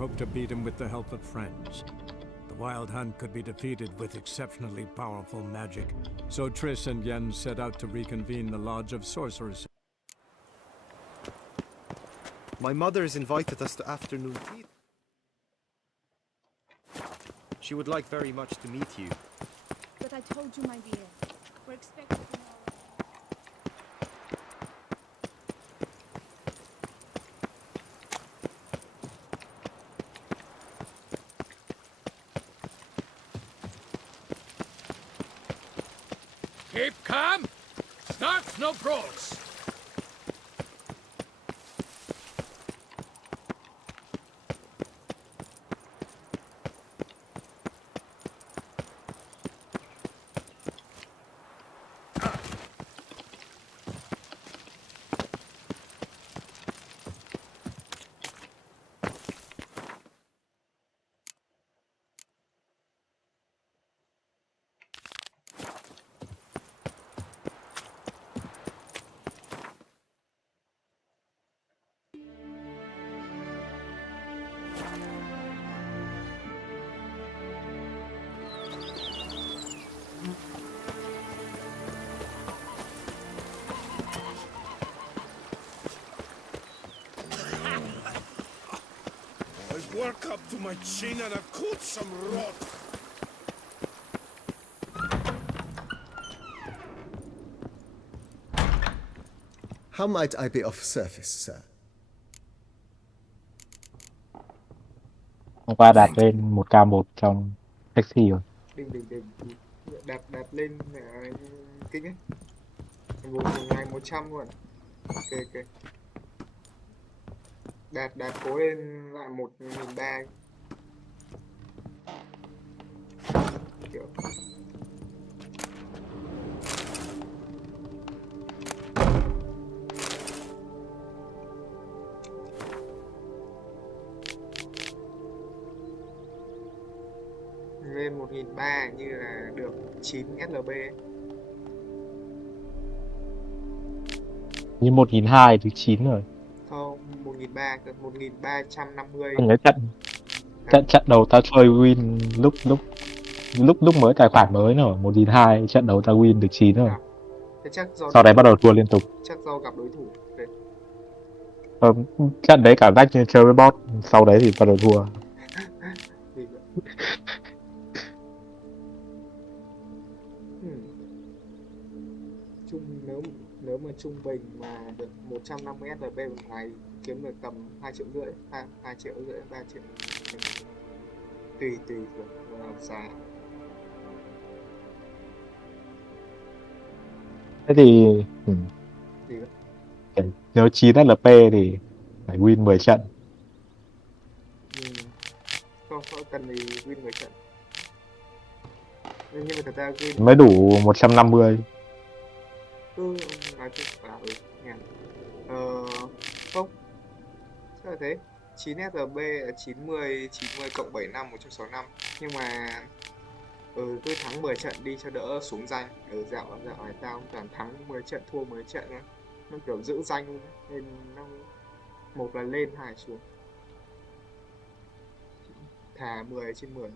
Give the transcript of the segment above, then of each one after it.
hoped to beat him with the help of friends. The Wild Hunt could be defeated with exceptionally powerful magic, so Triss and Yen set out to reconvene the Lodge of Sorcerers. My mother has invited us to afternoon tea. She would like very much to meet you. But I told you, my dear, we're expected tomorrow. Keep calm! Starts no brawls! I work up to my chin and I've caught some rot. How might I be of service, sir? Hôm qua đạp lên 1k1 trong taxi rồi. Đừng đạp lên kinh ấy, một ngày 100 luôn. Ok, đạp cố lên lại 1.300 kiểu. Lên 1.300 như là được 9 SLB ấy. Như 1.200 thứ 9 rồi. Không, 1.300 cơ, 1.350. Anh nhớ trận đầu tao chơi win lúc mới tài khoản mới rồi, 1.200 trận đầu tao win được 9 rồi. Thế chắc do Sau đấy bắt đầu thua liên tục. Chắc do gặp đối thủ. Trận đấy cảm giác như chơi với bot, sau đấy thì bắt đầu thua. Nếu mà trung bình mà được 150 SLB một ngày kiếm được tầm 2,5 triệu, 2,5 triệu, 3 triệu, tùy thuộc vào giá. Thế thì nếu 9 LP thì phải win 10 trận. Không cần thì win 10 trận. Nhưng mà thật ra win Mới đủ 150. nói chung là không, sao là thế? 9 SLB là 90 cộng 75 165. Nhưng mà cứ thắng 10 trận đi cho đỡ xuống danh. Dạo này tao toàn thắng 10 trận thua 10 trận nữa. Nó kiểu giữ danh luôn. Nên nó một là lên, hai xuống. Thả 10/10.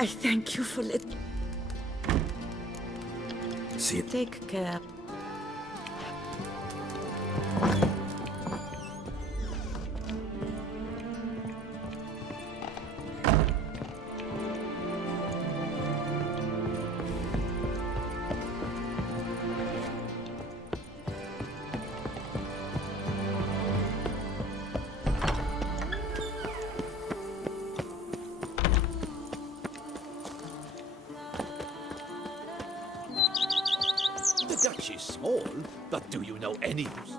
I thank you for letting. See you. Take care. The Dutch is small, but do you know any use?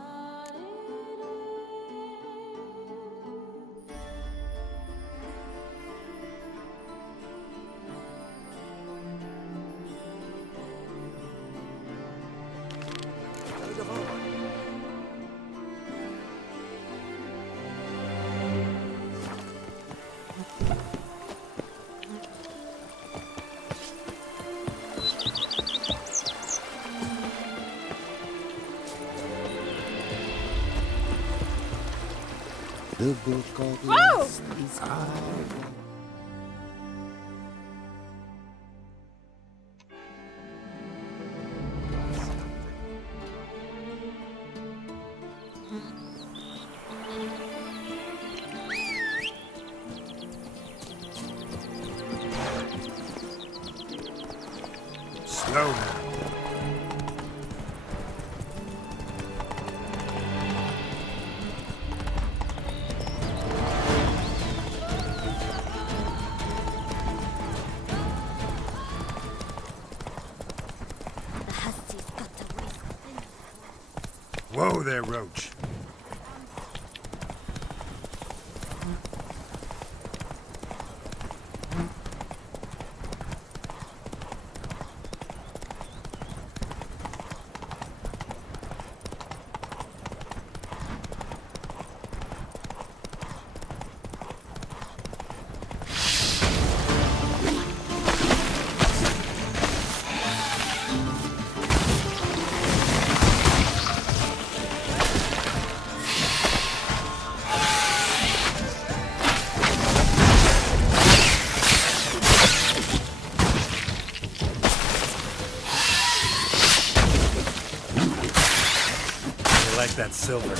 The book of Whoa! lust is Slow now. The hussies got away. Whoa there, Roach. I like that silver.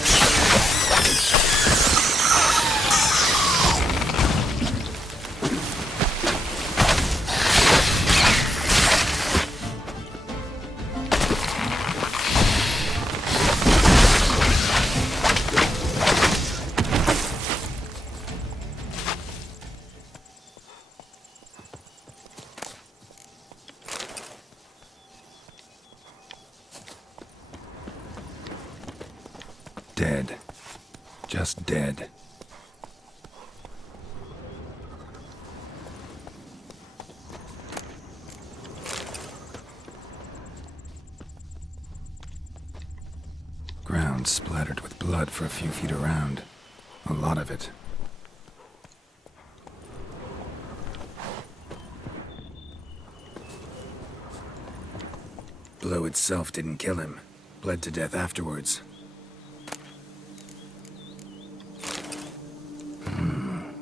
Dead. Just dead. Ground splattered with blood for a few feet around. A lot of it. Blow itself didn't kill him. Bled to death afterwards.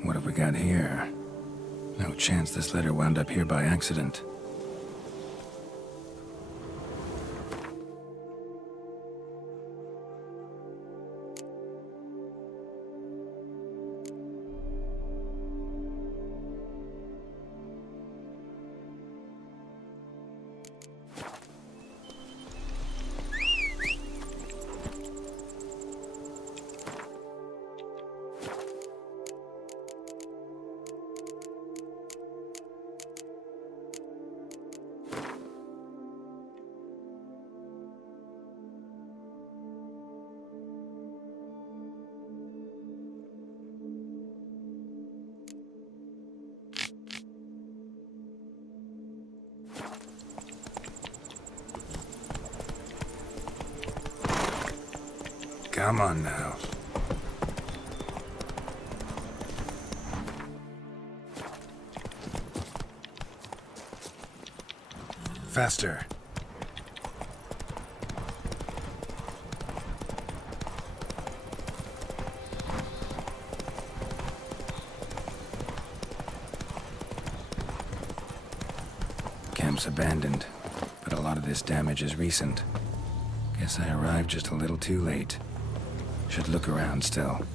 What have we got here? No chance this letter wound up here by accident. Come on now. Faster. camp's abandoned, but a lot of this damage is recent. Guess I arrived just a little too late. Should look around still.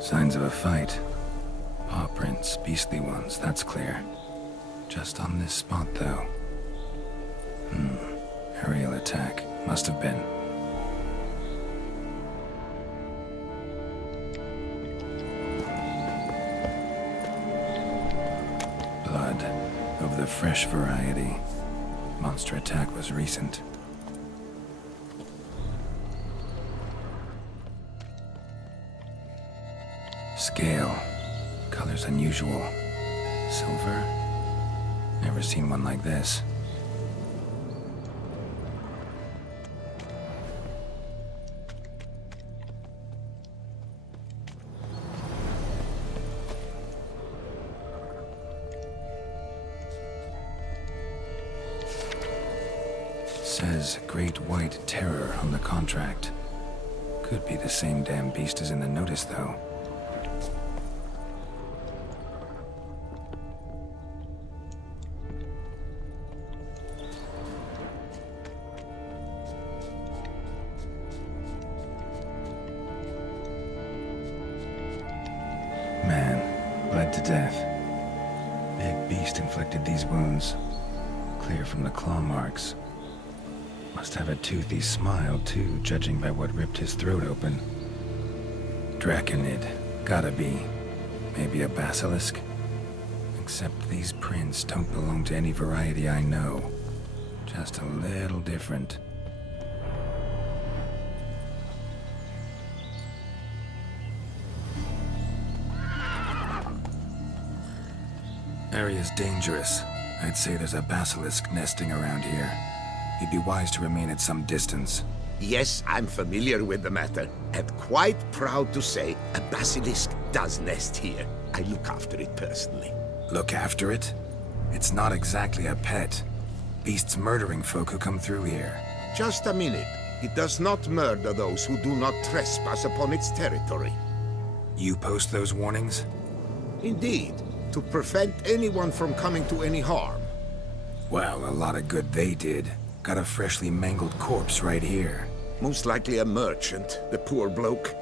Signs of a fight. Paw prints, beastly ones, that's clear. Just on this spot, though. Aerial attack. Must have been. Blood. Of the fresh variety. Monster attack was recent. Scale. Colors unusual. Silver? Never seen one like this. Says Great White Terror on the contract. Could be the same damn beast as in the notice, though. Man, bled to death. Big beast inflicted these wounds. Clear from the claw marks. Must have a toothy smile, too, judging by what ripped his throat open. Draconid. Gotta be. Maybe a basilisk? Except these prints don't belong to any variety I know. Just a little different. Area's dangerous. I'd say there's a basilisk nesting around here. He'd be wise to remain at some distance. Yes, I'm familiar with the matter, and quite proud to say a basilisk does nest here. I look after it personally. Look after it? It's not exactly a pet. Beast's murdering folk who come through here. Just a minute. It does not murder those who do not trespass upon its territory. You post those warnings? Indeed, to prevent anyone from coming to any harm. Well, a lot of good they did. Got a freshly mangled corpse right here. Most likely a merchant, the poor bloke.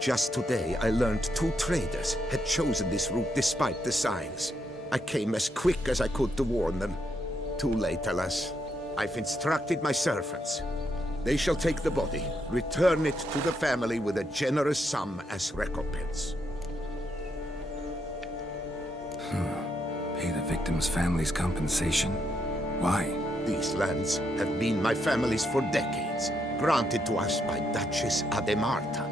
Just today, I learned 2 traders had chosen this route despite the signs. I came as quick as I could to warn them. Too late, alas. I've instructed my servants. They shall take the body, return it to the family with a generous sum as recompense. Pay the victim's family's compensation? Why? These lands have been my family's for decades, granted to us by Duchess Ademarta.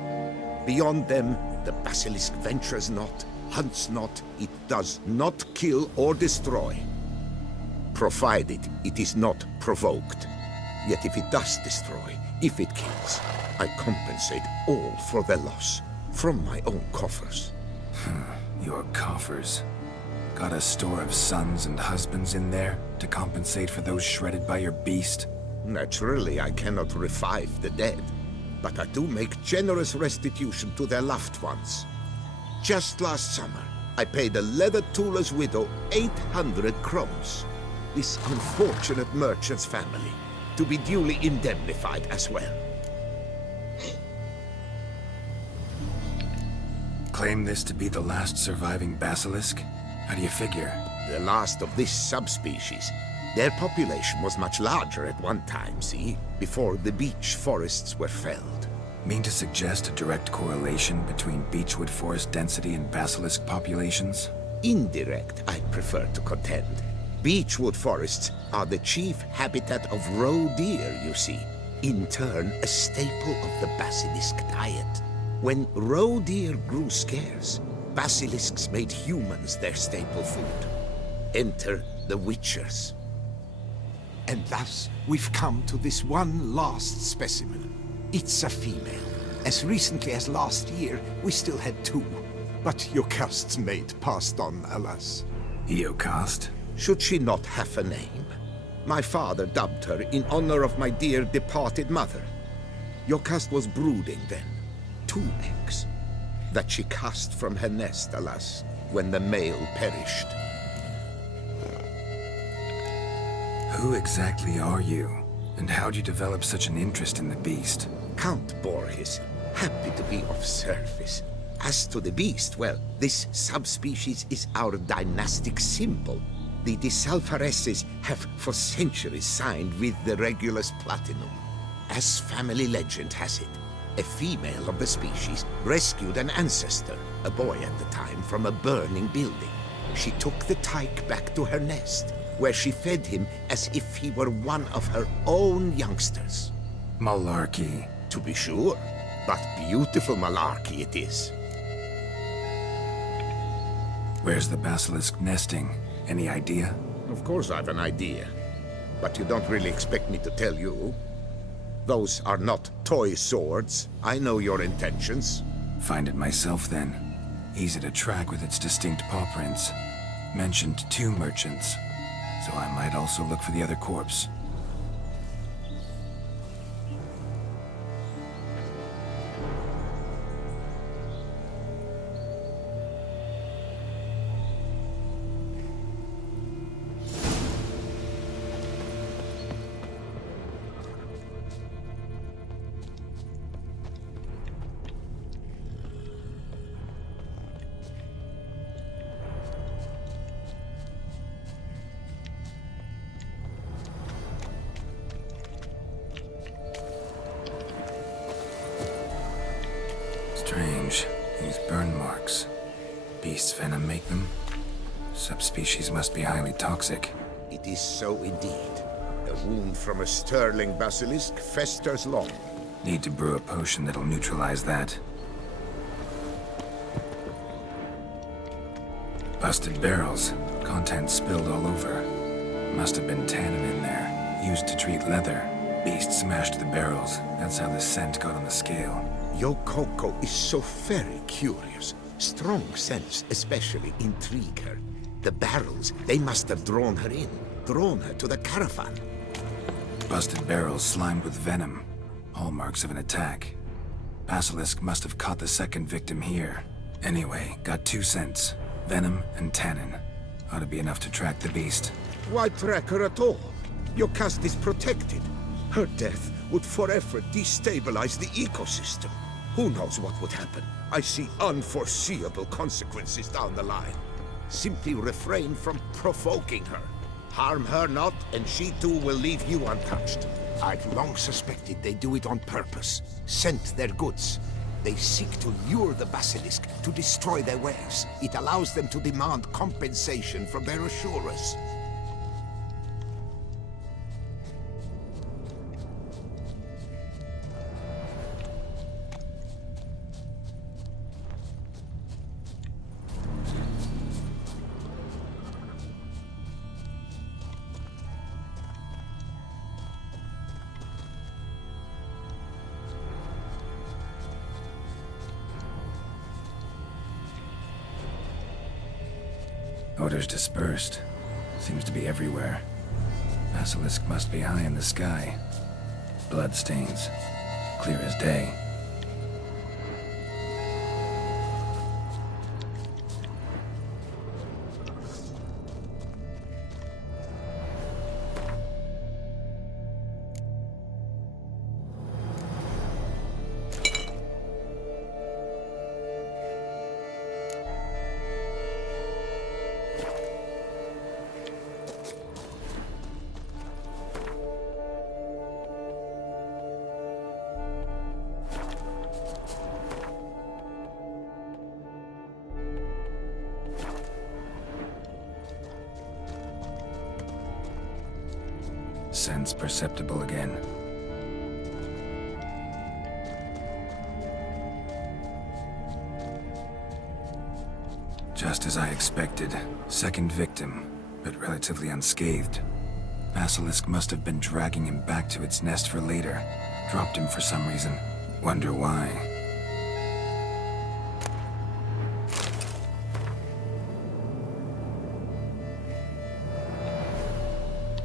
Beyond them, the basilisk ventures not, hunts not, it does not kill or destroy. Provided it is not provoked. Yet if it does destroy, if it kills, I compensate all for their loss, from my own coffers. Your coffers. Got a store of sons and husbands in there to compensate for those shredded by your beast? Naturally, I cannot revive the dead, but I do make generous restitution to their loved ones. Just last summer, I paid a leather tooler's widow 800 crowns. This unfortunate merchant's family, to be duly indemnified as well. Claim this to be the last surviving basilisk? How do you figure? The last of this subspecies. Their population was much larger at one time, see? Before the beech forests were felled. Mean to suggest a direct correlation between beechwood forest density and basilisk populations? Indirect, I prefer to contend. Beechwood forests are the chief habitat of roe deer, you see. In turn, a staple of the basilisk diet. When roe deer grew scarce, basilisks made humans their staple food. Enter the Witchers. And thus, we've come to this one last specimen. It's a female. As recently as last year, we still had 2. But your cast's mate passed on, alas. Eocost? Should she not have a name? My father dubbed her in honor of my dear departed mother. Eocost was brooding then. 2 eggs. That she cast from her nest, alas, when the male perished. Who exactly are you? And how'd you develop such an interest in the beast? Count Borges, happy to be of service. As to the beast, well, this subspecies is our dynastic symbol. The Disalfareses have for centuries signed with the Regulus Platinum. As family legend has it, a female of the species rescued an ancestor, a boy at the time, from a burning building. She took the tyke back to her nest, where she fed him as if he were one of her own youngsters. Malarkey. To be sure, but beautiful malarkey it is. Where's the basilisk nesting? Any idea? Of course I've an idea, but you don't really expect me to tell you. Those are not toy swords. I know your intentions. Find it myself then. Easy to track with its distinct paw prints. Mentioned 2 merchants, so I might also look for the other corpse. Strange. These burn marks. Beast's venom make them? Subspecies must be highly toxic. It is so indeed. A wound from a sterling basilisk festers long. Need to brew a potion that'll neutralize that. Busted barrels. Contents spilled all over. Must have been tannin in there. Used to treat leather. Beast smashed the barrels. That's how the scent got on the scale. Yokoko is so very curious. Strong scents especially intrigue her. The barrels, they must have drawn her in. Drawn her to the caravan. Busted barrels slimed with venom. Hallmarks of an attack. Basilisk must have caught the second victim here. Anyway, got 2 scents. Venom and tannin. Ought to be enough to track the beast. Why track her at all? Yokast is protected. Her death would forever destabilize the ecosystem. Who knows what would happen? I see unforeseeable consequences down the line. Simply refrain from provoking her. Harm her not, and she too will leave you untouched. I've long suspected they do it on purpose. Scent their goods. They seek to lure the basilisk to destroy their wares. It allows them to demand compensation from their assurers. Odors dispersed. Seems to be everywhere. Basilisk must be high in the sky. Bloodstains. Clear as day. Sense perceptible again. Just as I expected. Second victim, but relatively unscathed. Basilisk must have been dragging him back to its nest for later. Dropped him for some reason. Wonder why.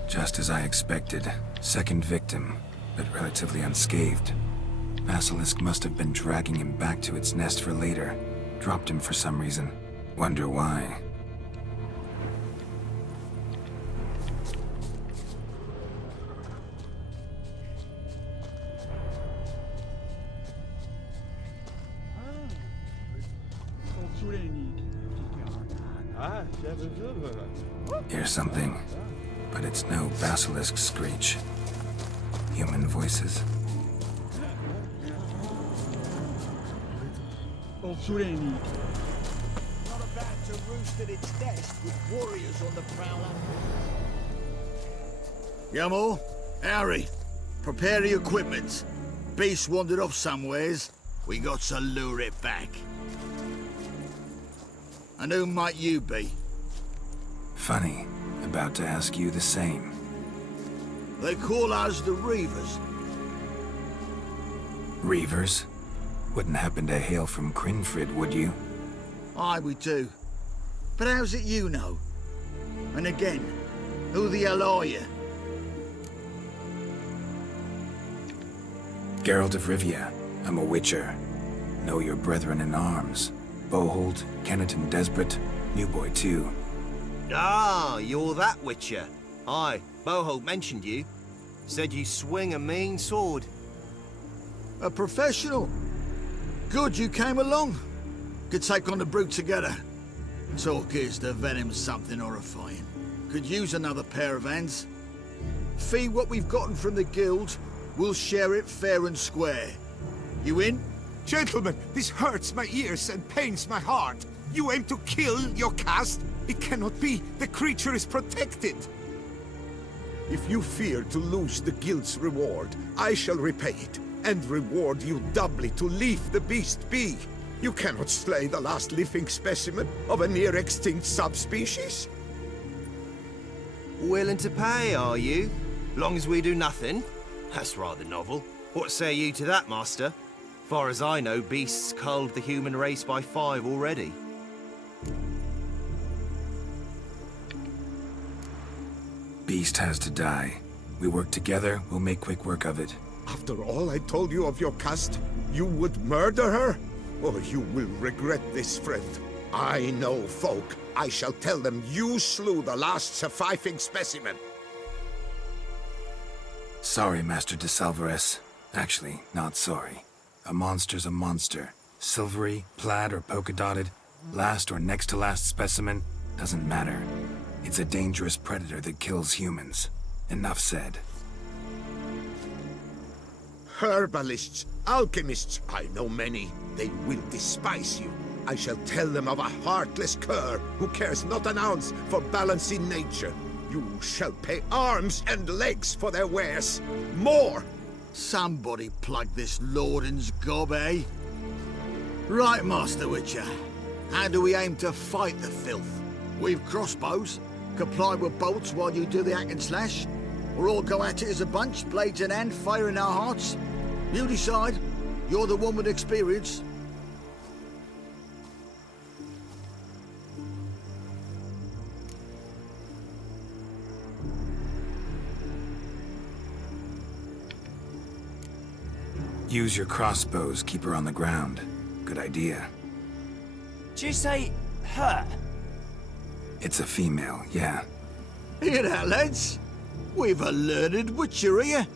Just as I expected. Second victim, but relatively unscathed. Basilisk must have been dragging him back to its nest for later. Dropped him for some reason. Wonder why. Hear something, but it's no basilisk screech. Human voices. Not about to roost at its nest with warriors on the prowl. Yamal, Harry, prepare the equipment. Beast wandered off somewheres. We got to lure it back. And who might you be? Funny. About to ask you the same. They call us the Reavers. Reavers? Wouldn't happen to hail from Crinfrid, would you? Aye, we do. But how's it you know? And again, who the hell are you? Geralt of Rivia. I'm a witcher. Know your brethren in arms. Bohold, Kennet and Desperate. New boy, too. Ah, you're that witcher. Aye, Boholt mentioned you. Said you swing a mean sword. A professional. Good you came along. Could take on the brute together. Talk is the venom's something horrifying. Could use another pair of hands. Fee what we've gotten from the guild, we'll share it fair and square. You in? Gentlemen, this hurts my ears and pains my heart. You aim to kill your caste? It cannot be. The creature is protected. If you fear to lose the guild's reward, I shall repay it, and reward you doubly to leave the beast be. You cannot slay the last living specimen of a near-extinct subspecies. Willing to pay, are you? Long as we do nothing? That's rather novel. What say you to that, master? Far as I know, beasts culled the human race by 5 already. Beast has to die. We work together, we'll make quick work of it. After all I told you of your caste, you would murder her? Oh, you will regret this, friend. I know folk. I shall tell them you slew the last surviving specimen. Sorry, Master de Salvarez. Actually, not sorry. A monster's a monster. Silvery, plaid, or polka-dotted, last or next to last specimen, doesn't matter. It's a dangerous predator that kills humans. Enough said. Herbalists, alchemists, I know many. They will despise you. I shall tell them of a heartless cur who cares not an ounce for balancing nature. You shall pay arms and legs for their wares. More! Somebody plug this Lorden's gob, eh? Right, Master Witcher. How do we aim to fight the filth? We've crossbows. Comply with bolts while you do the hack and slash? Or all go at it as a bunch, blades in hand, fire in our hearts? You decide. You're the one with experience. Use your crossbows, keep her on the ground. Good idea. Did you say her? It's a female, yeah. Hear that, lads? We've a learned witcher here.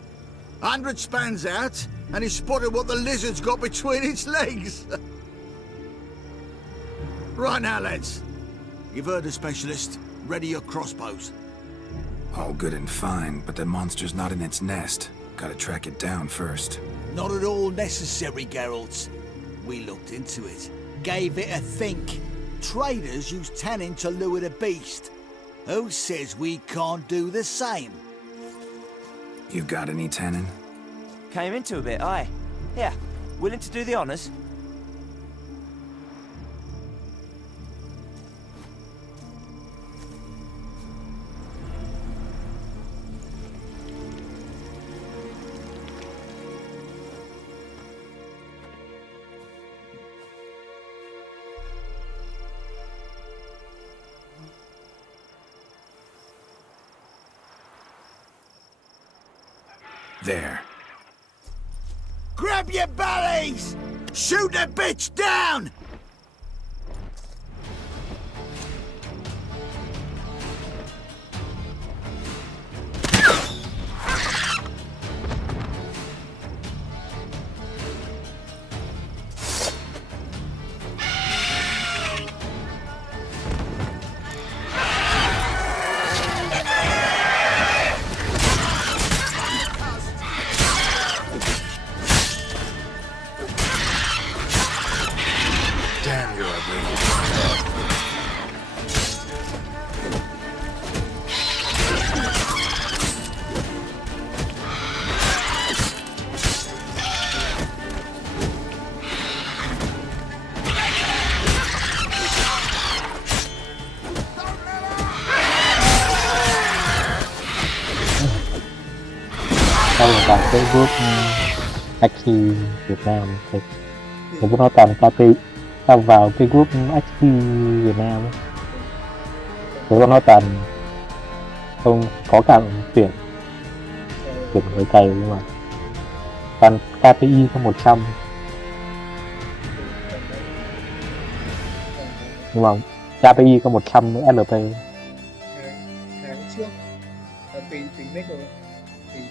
100 spans out, and he's spotted what the lizard's got between its legs. Right now, lads. You've heard the specialist. Ready your crossbows. All good and fine, but the monster's not in its nest. Gotta track it down first. Not at all necessary, Geralt. We looked into it. Gave it a think. Traders use tannin to lure the beast. Who says we can't do the same? You got any tannin? Came into a bit, aye. Yeah, willing to do the honours? there. Grab your bellies! Shoot the bitch down! Damn, you're ugly. Đây là vào cái group Axie Việt Nam thì cũng nói toàn KPI. Tao vào cái group Axie Việt Nam ấy. Tụi nó toàn không có cả tuyển người cày, nhưng mà toàn KPI có 100, nhưng mà KPI có 100 LP. Tháng trước tùy nick rồi, tùy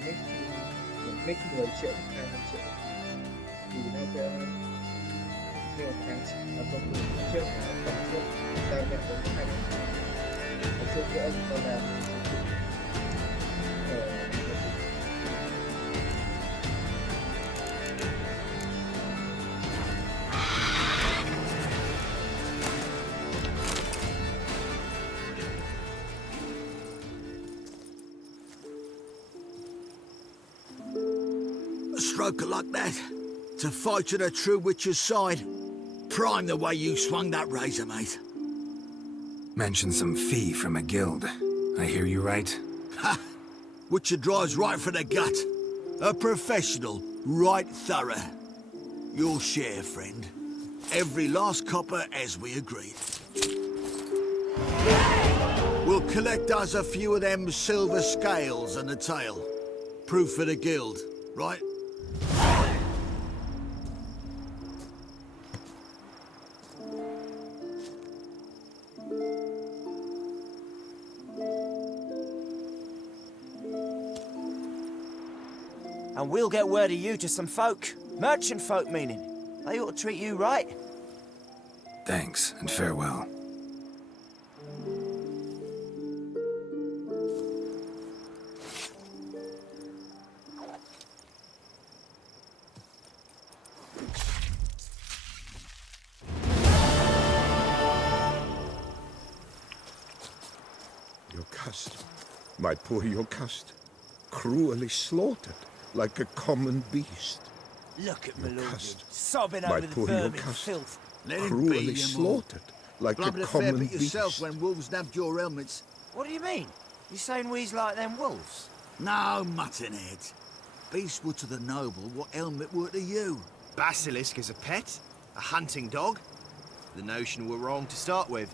nick 10 triệu, 20 triệu thì nó sẽ như là tháng trước ta nhận được 2 tháng trước của ông tôi làm A stroke like that, to fight at a true witcher's side. Prime the way you swung that razor, mate. Mentioned some fee from a guild. I hear you right? Ha! Witcher drives right for the gut. A professional, right thorough. Your share, friend. Every last copper as we agreed. We'll collect us a few of them silver scales and a tail. Proof for the guild, right? And we'll get word of you to some folk. Merchant folk, meaning. They ought to treat you right. Thanks, and farewell. Jocasta, my poor Jocasta, cruelly slaughtered like a common beast. Look at my lord, Jocasta, sobbing my over the poor vermin Jocasta, filth. Let him cruelly be, you slaughtered like a Blubbered a fair common bit yourself beast. when wolves nabbed your helmets. What do you mean? You saying we's like them wolves? No, muttonhead. Beasts were to the noble what helmet were to you. Basilisk as a pet? A hunting dog? The notion we're wrong to start with.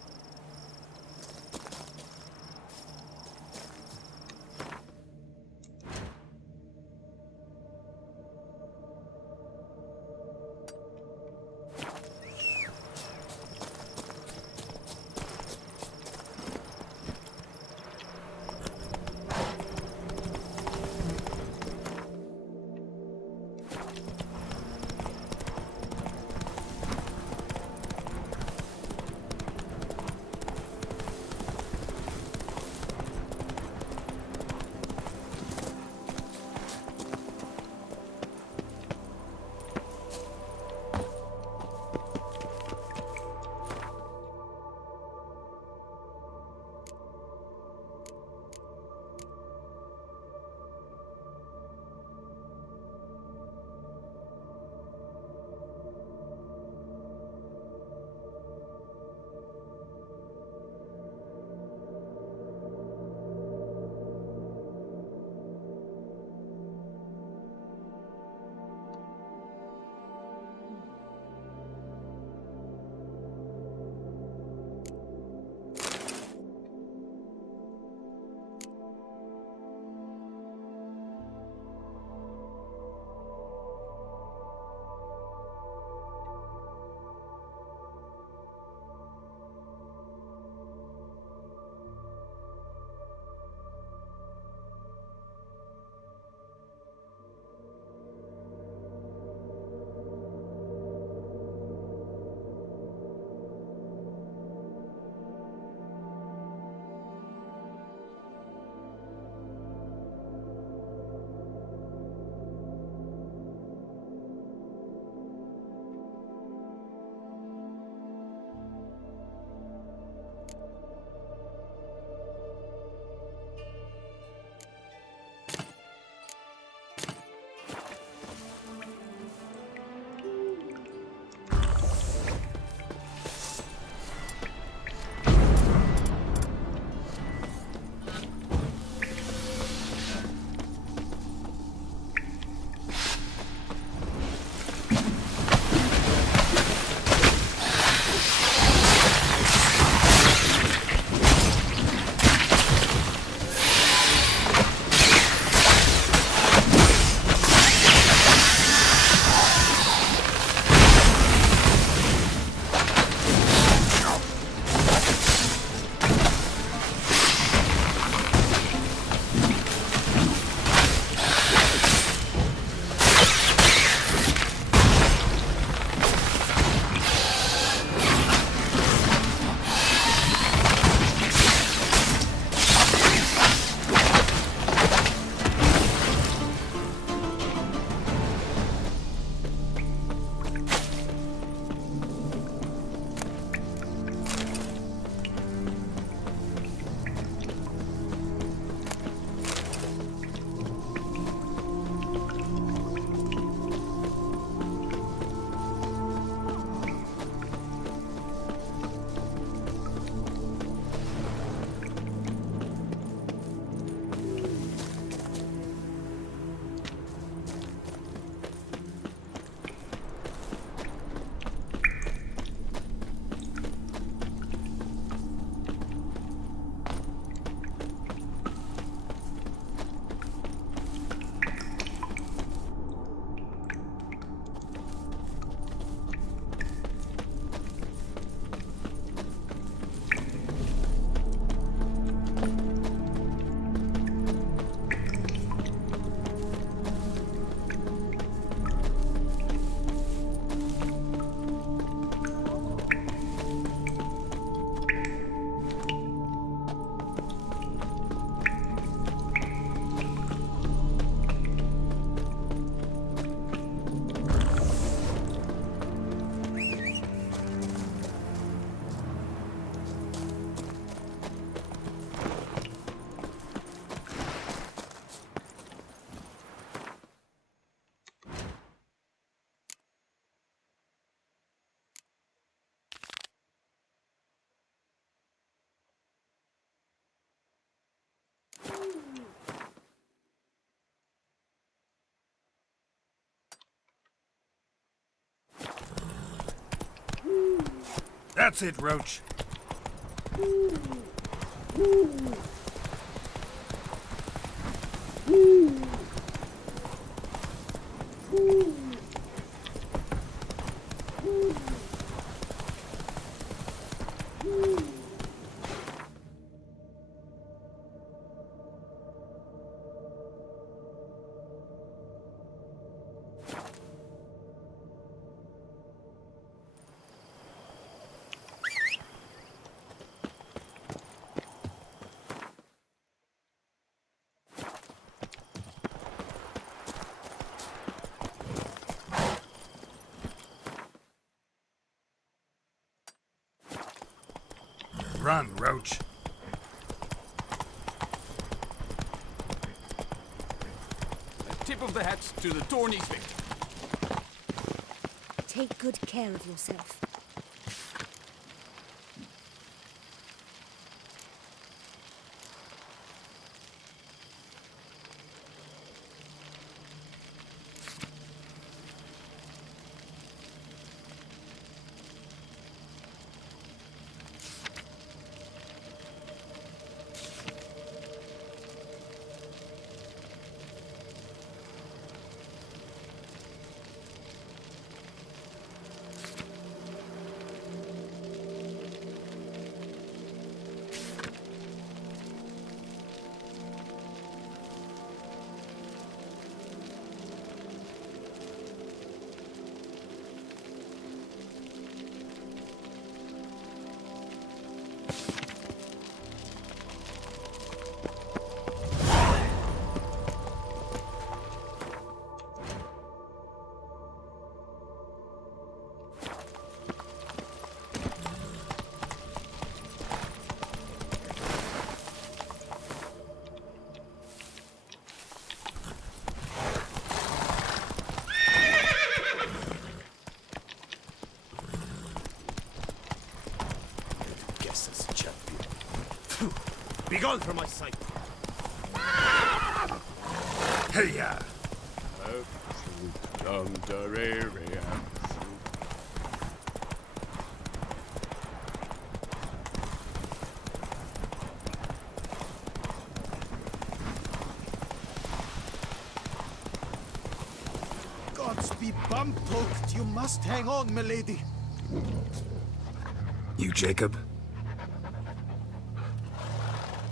That's it, Roach. Run, Roach. A tip of the hat to the Tornies victim. Take good care of yourself. Be gone from my sight. Hey-ya! Gods be bum-poked. You must hang on, milady. You Jacob?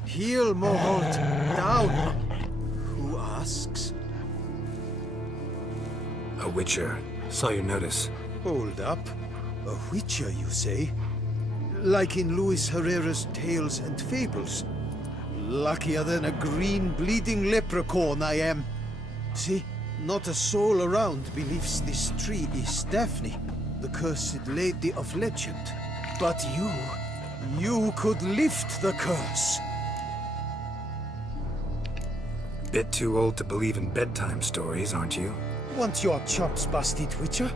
Heel, Moholt. Down. Who asks? A witcher. Saw your notice. Hold up. A witcher, you say? Like in Luis Herrera's Tales and Fables. Luckier than a green bleeding leprechaun I am. See, not a soul around believes this tree is Daphne, the cursed lady of legend. But you could lift the curse. Bit too old to believe in bedtime stories, aren't you? Want your chops busted, Witcher?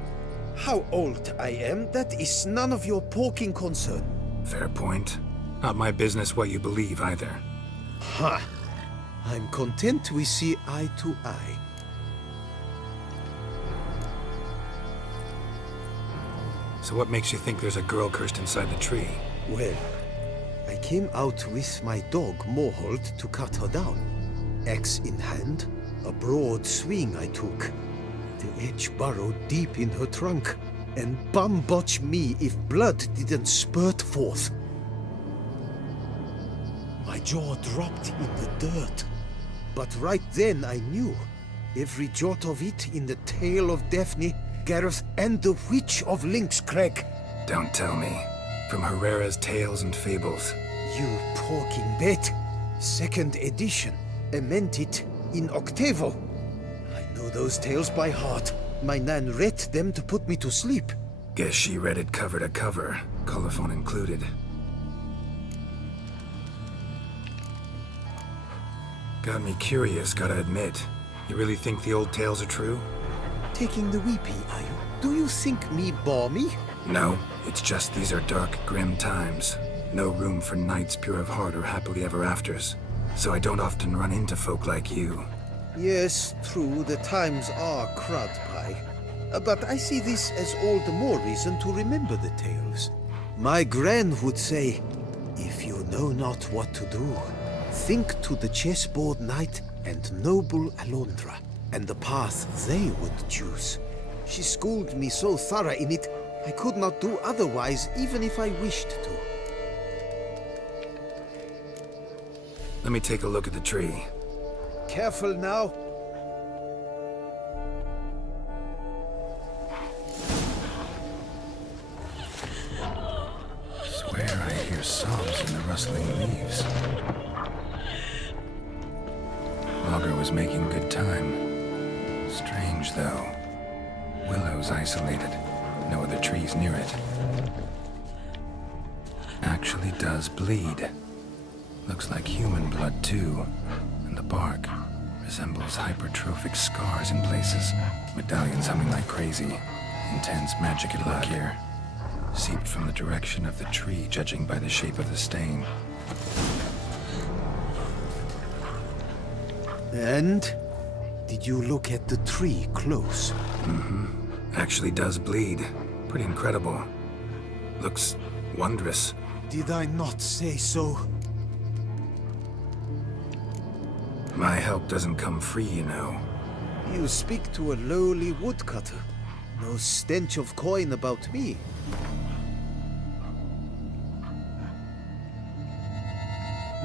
How old I am, that is none of your poking concern. Fair point. Not my business what you believe, either. Ha! I'm content we see eye to eye. So what makes you think there's a girl cursed inside the tree? Well, I came out with my dog, Moholt, to cut her down. Axe in hand, a broad swing I took. The edge burrowed deep in her trunk, and bum-botch me if blood didn't spurt forth. My jaw dropped in the dirt. But right then I knew. Every jot of it in the tale of Daphne, Gareth, and the Witch of Lynxcrag. Don't tell me. From Herrera's Tales and Fables. You porking bet. 2nd edition. Emmented in octavo. I know those tales by heart. My nan read them to put me to sleep. Guess she read it cover to cover, colophon included. Got me curious, gotta admit. You really think the old tales are true? Taking the weepy, are you? Do you think me balmy? No, it's just these are dark, grim times. No room for knights pure of heart or happily ever afters. So I don't often run into folk like you. Yes, true, the times are crud pie. But I see this as all the more reason to remember the tales. My gran would say, if you know not what to do, think to the chessboard knight and noble Alondra, and the path they would choose. She schooled me so thorough in it, I could not do otherwise, even if I wished to. Let me take a look at the tree. Careful now. Swear I hear sobs in the rustling leaves. Augur was making good time. Strange, though. Willow's isolated. No other trees near it. Actually does bleed. Looks like human blood, too. And the bark resembles hypertrophic scars in places. Medallions humming like crazy. Intense magic at work here. Seeped from the direction of the tree, judging by the shape of the stain. And? Did you look at the tree close? Mm-hmm. Actually does bleed. Pretty incredible. Looks wondrous. Did I not say so? My help doesn't come free, you know. You speak to a lowly woodcutter. No stench of coin about me.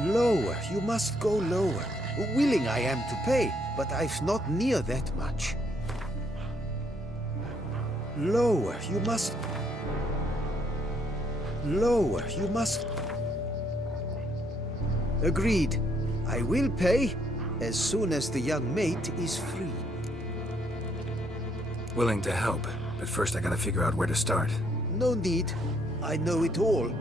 Lower, you must go lower. Willing I am to pay, but I've not near that much. Lower, you must... Lower, you must... Agreed. I will pay, as soon as the young mate is free. Willing to help, but first I gotta figure out where to start. No need. I know it all.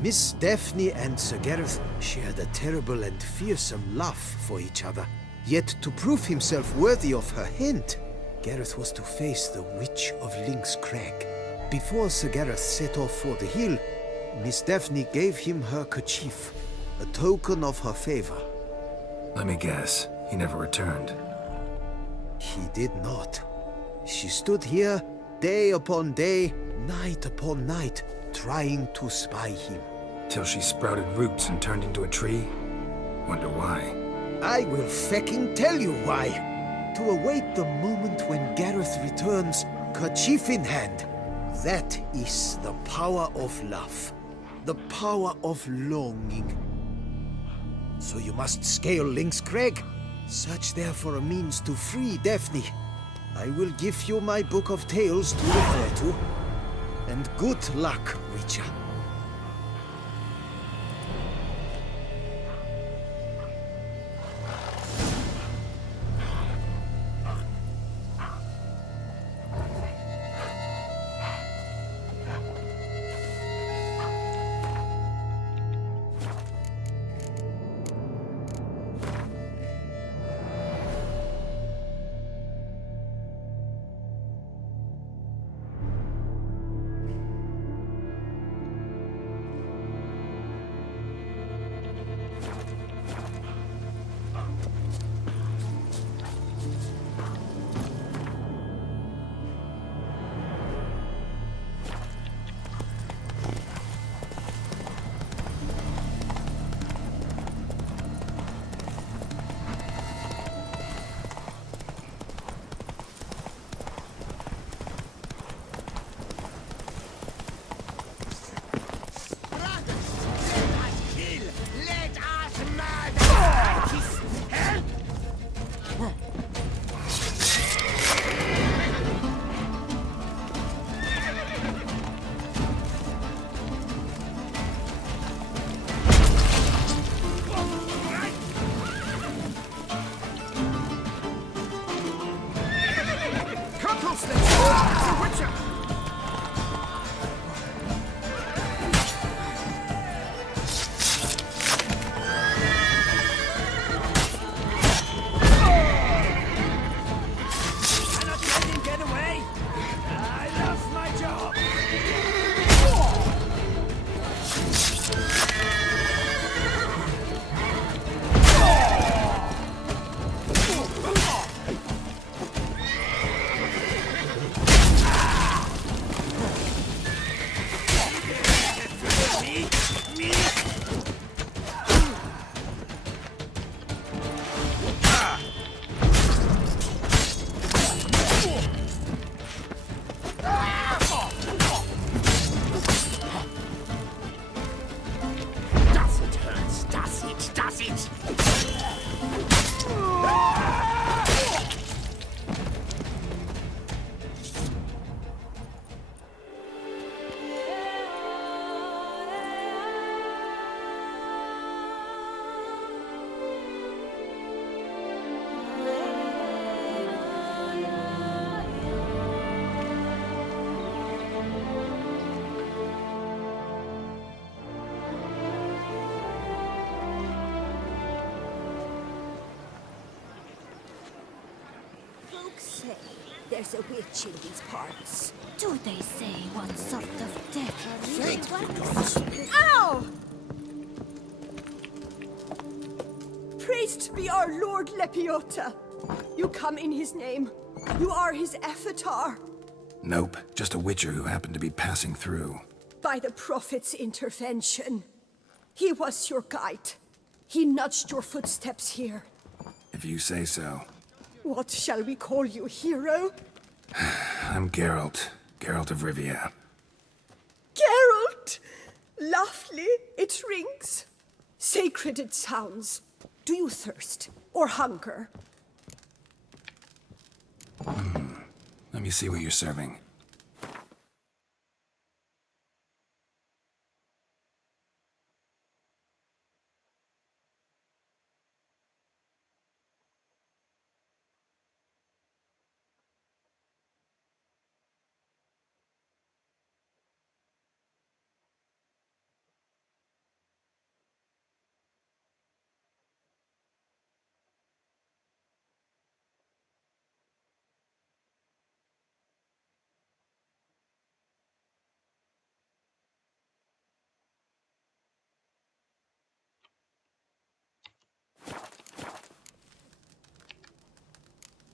Miss Daphne and Sir Gareth shared a terrible and fearsome love for each other. Yet to prove himself worthy of her hint, Gareth was to face the Witch of Lynx Crag. Before Sir Gareth set off for the hill, Miss Daphne gave him her kerchief, a token of her favor. Let me guess, he never returned. He did not. She stood here, day upon day, night upon night, trying to spy him. Till she sprouted roots and turned into a tree? Wonder why. I will fecking tell you why. To await the moment when Gareth returns, kerchief in hand. That is the power of love. The power of longing. So you must scale Lynx Crag. Search there for a means to free Daphne. I will give you my book of tales to refer to. And good luck, Witcher. it! Folks say there's a witch in these parts. Do they say what sort of death really Thank works? Ow! Praised be our Lord Lepiota. You come in his name. You are his avatar. Nope, just a witcher who happened to be passing through. By the prophet's intervention. He was your guide. He nudged your footsteps here. If you say so. What shall we call you, hero? I'm Geralt. Geralt of Rivia. Geralt! Lovely, it rings. Sacred it sounds. Do you thirst or hunger? Let me see what you're serving.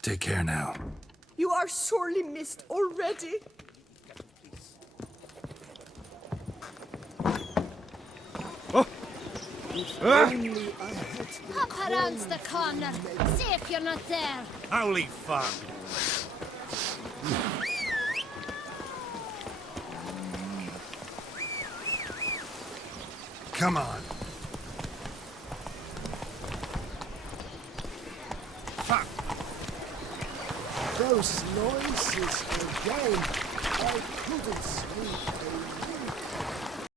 Take care now. You are sorely missed already. Hop around the corner. See if you're not there. Only fun. Come on. Fuck. Those noises again. I couldn't sleep